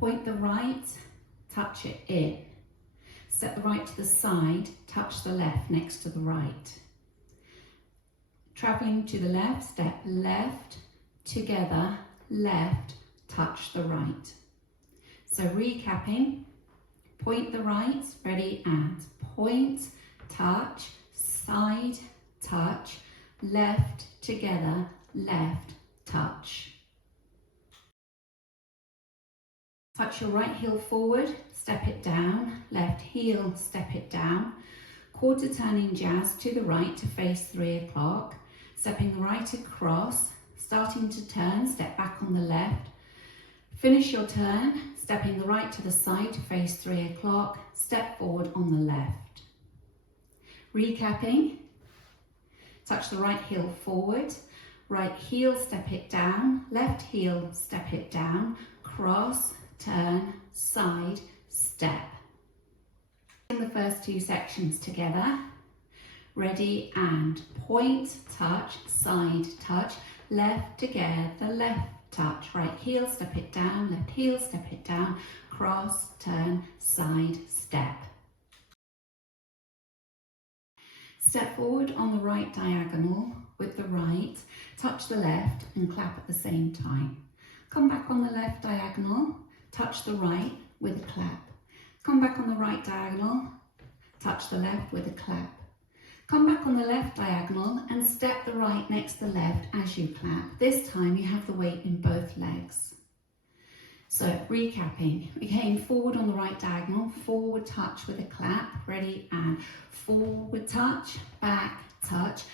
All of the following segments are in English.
Point the right, touch it in. Step the right to the side, touch the left next to the right. Travelling to the left, step left, together, left, touch the right. So recapping, point the right, ready, and point, touch, side, touch, left, together, left, touch. Touch your right heel forward, step it down, left heel, step it down. Quarter turning jazz to the right to face 3 o'clock. Stepping the right across, starting to turn, step back on the left. Finish your turn, stepping the right to the side to face 3 o'clock, step forward on the left. Recapping, touch the right heel forward, right heel, step it down, left heel, step it down, cross, turn, side, step. In the first 2 sections together, ready, and point, touch, side, touch, left, together, left, touch, right heel, step it down, left heel, step it down, cross, turn, side, step. Step forward on the right diagonal with the right, touch the left and clap at the same time. Come back on the left diagonal, touch the right with a clap. Come back on the right diagonal, touch the left with a clap. Come back on the left diagonal and step the right next to the left as you clap. This time you have the weight in both legs. So recapping, we came forward on the right diagonal, forward touch with a clap, ready, and forward touch, back, touch,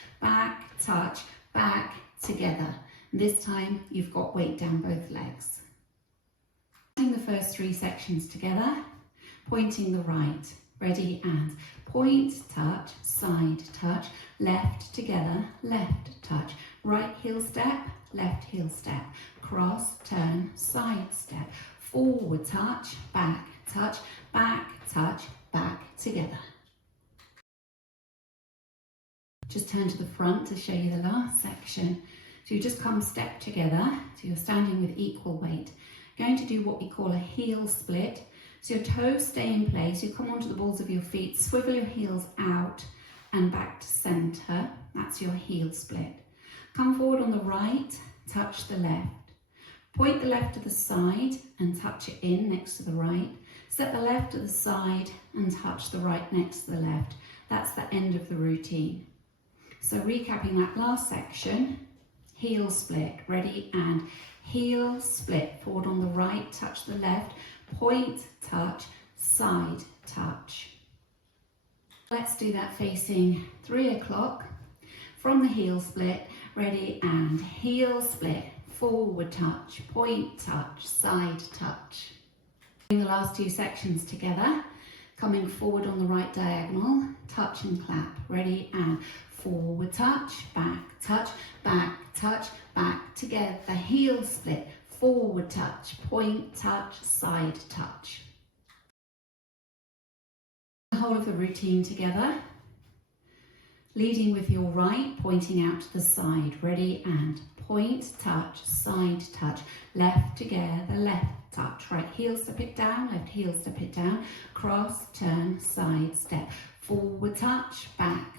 back, together. This time you've got weight down both legs. Putting the first 3 sections together, pointing the right, ready, and point, touch, side, touch, left, together, left, touch, right heel step, left heel step, cross, turn, side step, forward touch, back, together. Just turn to the front to show you the last section. So you just come step together, so you're standing with equal weight. Going to do what we call a heel split. So your toes stay in place, you come onto the balls of your feet, swivel your heels out and back to centre. That's your heel split. Come forward on the right, touch the left. Point the left to the side and touch it in next to the right. Step the left to the side and touch the right next to the left. That's the end of the routine. So recapping that last section, heel split, ready, and heel split. Forward on the right, touch the left, point, touch, side, touch. Let's do that facing 3 o'clock. From the heel split, ready, and heel split, forward touch, point, touch, side, touch. Doing the last 2 sections together, coming forward on the right diagonal, touch and clap, ready, and forward touch, back, together, heel split, forward touch, point, touch, side, touch. The whole of the routine together, leading with your right, pointing out to the side, ready, and point, touch, side, touch, left, together, left, touch, right heel, step it down, left heel, step it down, cross, turn, side, step, forward touch, back,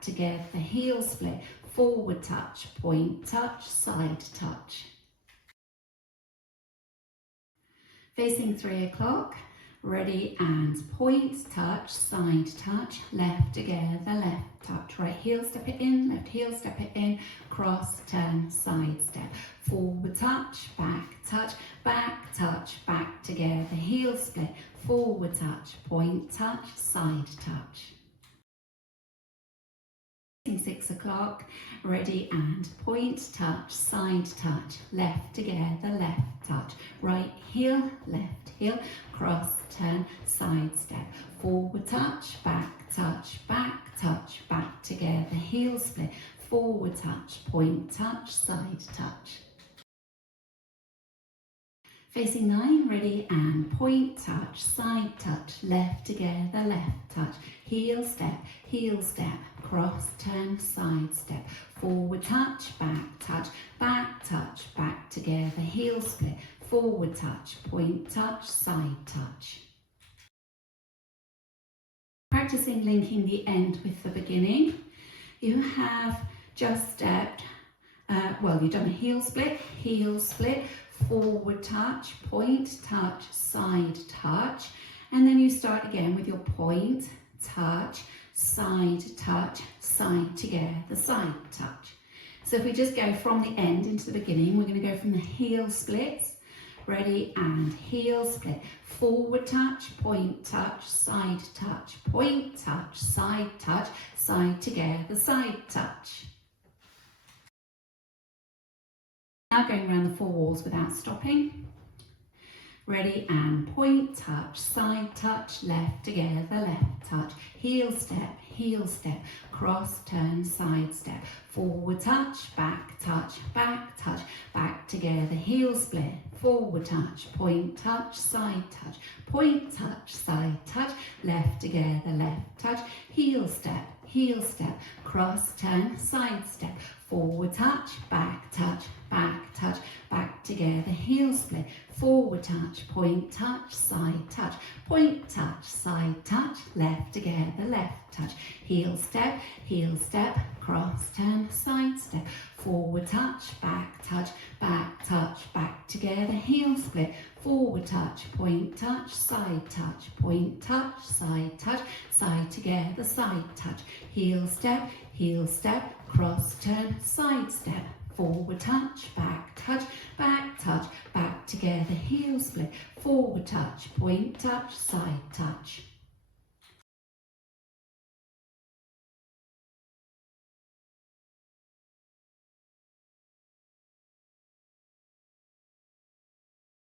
together, heel split, forward touch, point, touch, side, touch. Facing 3 o'clock, ready, and point, touch, side, touch, left, together, left, touch, right heel, step it in, left heel, step it in, cross, turn, side, step, forward touch, back, together, heel split, forward touch, point, touch, side, touch. 6 o'clock, ready, and point, touch, side, touch, left, together, left, touch, right heel, cross, turn, side step, forward touch, back, together, heel split, forward touch, point, touch, side, touch. Facing 9, ready, and point, touch, side touch, left, together, left, touch, heel step, cross, turn, side step, forward touch, back, together, heel split, forward touch, point touch, side touch. Practicing linking the end with the beginning. You have just stepped, you've done a heel split, forward touch, point touch, side touch, and then you start again with your point, touch, side together, side touch. So if we just go from the end into the beginning, we're going to go from the heel splits. Ready, and heel split, forward touch, point touch, side touch, point touch, side together, side touch. Now going around the 4 walls without stopping. Ready, and point touch, side touch, left together, left touch, heel step, cross turn, side step, forward touch, back touch, back together, heel split, forward touch, point touch, side touch, side touch, left together, left touch, heel step, cross turn, side step, forward touch, back together, heel split, forward touch, point touch, side touch, side touch, left together, left touch, heel step, cross turn, side step, forward touch, back together, heel split, forward touch, point touch, side touch, side together, side touch, heel step, cross turn, side step, forward touch, back together, heel split, forward touch, point touch, side touch.